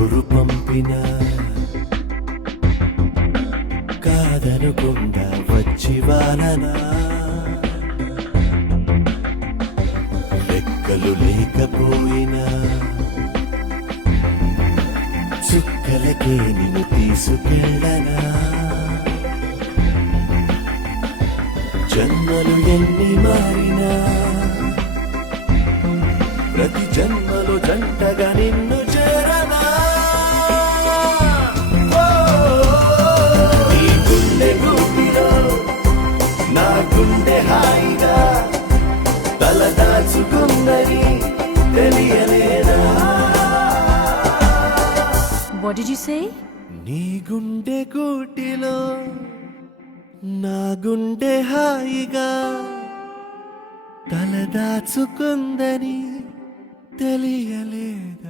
కబురు పంపిన కాదనుకుండా వచ్చి వాలనా లెక్కలు లేకపోయినా చుక్కలకే నిన్ను తీసుకెళ్ళనా జన్మలు ఎన్ని మారినా ప్రతి జన్మలో జంటగా నిన్ను చేరనా నీ గుండె గూటిలో నా గుండె హాయిగా తలదాచుకుందని తెలియలేదా What did you say? నీ గుండె గూటిలో నా గుండె హాయిగా తలదాచుకుందని తెలియలేదా